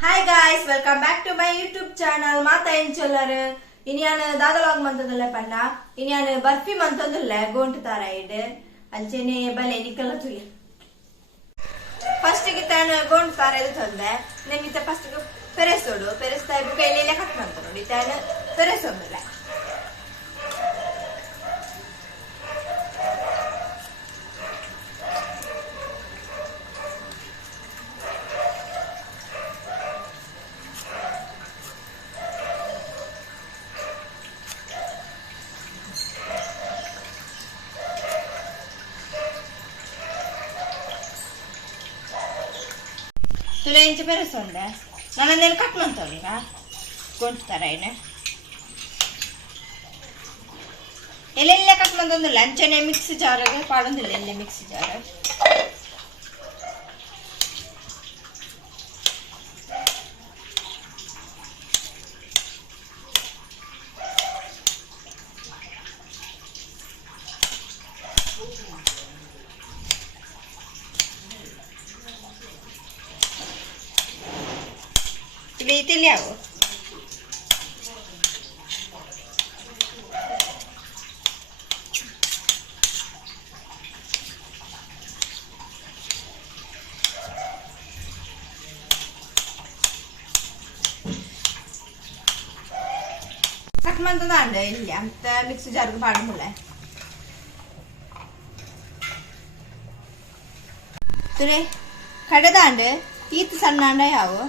Hi guys, welcome back to my YouTube channel. Mata en chellaru. Iniyana dadalog mantadalla panna. Iniyana barfi mantadalla gontu taraide. Alchene bale nikalla tuye. First ki tan gontu taraidu thande. Nemita first ku peresodu. Peresta ibu kailele kat mantadu. Ditana peresodulla. तुला यांचे बरे सोडल्या मला nail काट म्हणतो का ಗೊಂಟುತಾರಾಯ್ನೆ ಎಲ್ಲೆಲ್ಲ cut ಬಂದೊಂದಿಲ್ಲ ಅಂಚನೆ ಮಿಕ್ಸಿ ಜಾರಿಗೆ ಪಾಡೊಂದಿಲ್ಲ ಎಲ್ಲೆ ಮಿಕ್ಸಿ ಜಾರ ತಿಳಿಯಾವು ಕಟ್ ಮಂತದಾಂಡ ಇಲ್ಲಿ ಅಂತ ಮಿಕ್ಸಿ ಜಾರ್ಗೆ ಪಾಡುದಿಲ್ಲ ತುರೆ ಕಡೆದಾಂಡ ಈತ ಸಣ್ಣ ಅಂಡ ಯಾವು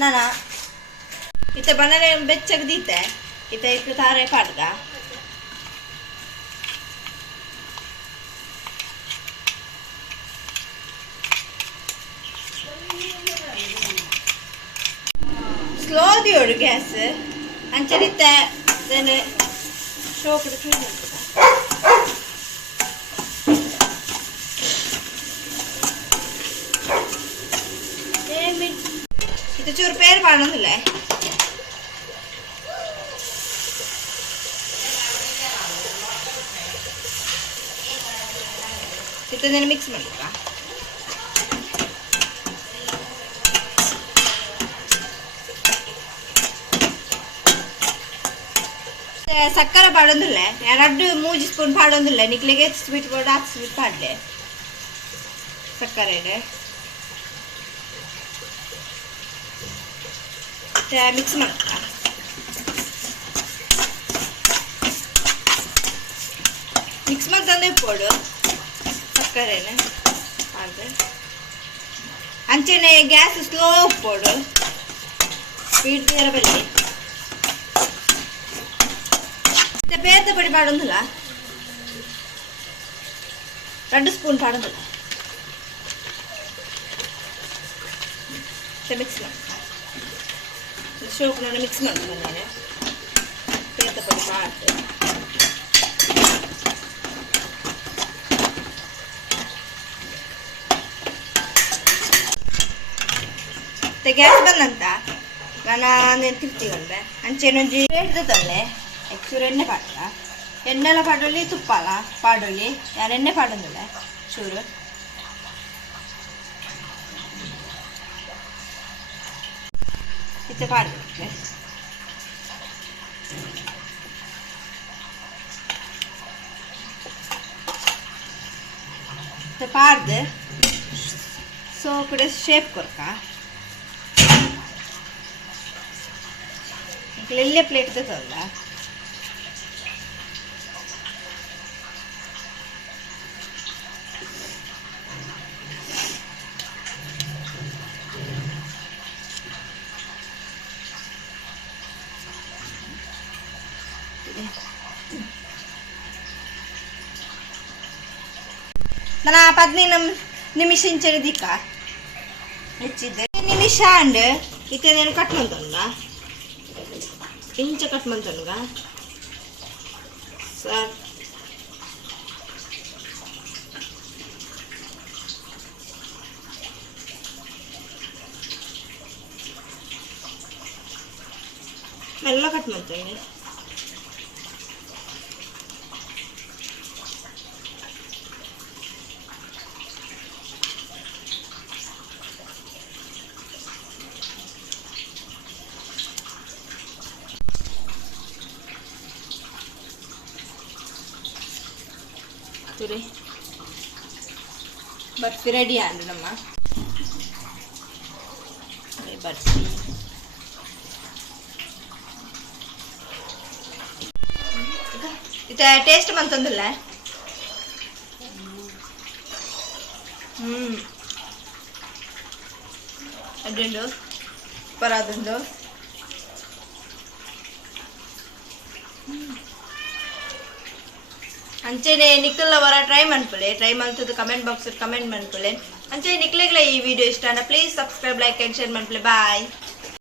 नाना इथे बनाने बेचक दीते इथे एक थारे पाडगा स्लो दियोड गॅस अंचरिते देने शोकड ठेवून चूर पेर पाडोदिल्ल ಇದನ್ನ ಮಿಕ್ಸ್ ಮಾಡ್ತೀರಾ ಸಕ್ಕರೆ ಪಾಡೋದಿಲ್ಲ 2-3 ಸ್ಪೂನ್ ಪಾಡೋದಿಲ್ಲ ನಿಕ್ಲಿಗೆ ಸ್ವೀಟ್ ಬೋರ್ಡ್ ಹಾಕಿ ಸ್ವೀಟ್ ಪಾಡ್ಲೆ ಸಕ್ಕರೆ ಮಿಕ್ಸ್ ಮಾಡ್ತಾ ಮಿಕ್ಸ್ ಮಾಡ್ತಂದೆ ಪೋಡು ಸಕ್ಕರೆನೆ ಹಾಗೆ ಅಂಚೆನೆ ಗ್ಯಾಸ್ ಸ್ಲೋ ಪೋಡು ಸ್ಪೀಡ್ ಇರಬಲ್ಲಿ ಮತ್ತೆ ಬೇರ್ದ ಪಡಿ ಪಾಡೊಂದಿಲ್ಲ 2 ಸ್ಪೂನ್ ಪಾಡೊಂದಿಲ್ಲ ಮಿಕ್ಸ್ ಮಾಡಿ ಶೋಕನ ಮಿಕ್ಸ್ ಮಾಡ್ತೀನಿ ನಾನು ಪೇತ ಪಡಿ ಮಾಡಿ ಗ್ಯಾಸ್ ಬಂದಂತ ನಾನು ತಿರ್ತಿಗಂಡೆ ಅಂಚೆನೊಂಜಿ ಹೇಳ್ತದಲ್ಲೇ ಚೂರು ಎಣ್ಣೆ ಪಾಡಲ್ಲ ಎಣ್ಣೆಲ್ಲ ಪಾಡೋಲಿ ತುಪ್ಪ ಅಲ್ಲ ಪಾಡೋಲಿ ನಾನು ಎಣ್ಣೆ ಪಾಡೋದಿಲ್ಲ ಚೂರು ಇತ್ತೆ ಪಾಡ್ಬೇಕು ಪಾಡ್ದು ಸೊ ಕಡೆ ಶೇಪ್ ಕೊರ್ಕ ಎಲ್ಲೇ ಪ್ಲೇಟ್ ತಗೊಳ್ಳ ನಾನು 15 ನಿಮಿಷ ಇಂಚನೆ ದಿಕ್ಕ ಹೆಚ್ಚಿದ್ದೆ ನಿಮಿಷ ಅಂಡ್ ಇತ್ತೆ నేను ಕಟ್ ಮಾಡ್ತಂಗ ಇಂಚ ಕಟ್ ಮಾಡ್ತಂಗ ಸರ್ ಮೆಲ್ಲ ಕಟ್ ಮಾಡ್ತೇನೆ ಕುರಿ ಬರ್ಫಿ ರೆಡಿ ಆಂಡು ನಮ್ಮ ಬರ್ಫಿ ಇತ ಟೇಸ್ಟ್ ಮಂತೊಂದುಲ್ಲ ಅಡ್ಡುಂಡು ಪರಾದುಂಡು ಅಂಚೆನೆ ನಿಕ್ಕಲ್ಲವರ ಟ್ರೈ ಮಾಡ್ಕೊಳ್ಳಿ ಟ್ರೈ ಮಾಡ್ತದ್ದು ಕಮೆಂಟ್ ಬಾಕ್ಸ್ ಕಮೆಂಟ್ ಮಾಡ್ಕೊಳ್ಳಿ ಅಂಚೆ ನಿಕ್ಲೆಗ್ಲ ಈ ವಿಡಿಯೋ ಇಷ್ಟ please subscribe like and share ಮಾಡ್ಕೊಳ್ಳಿ ಬಾಯ್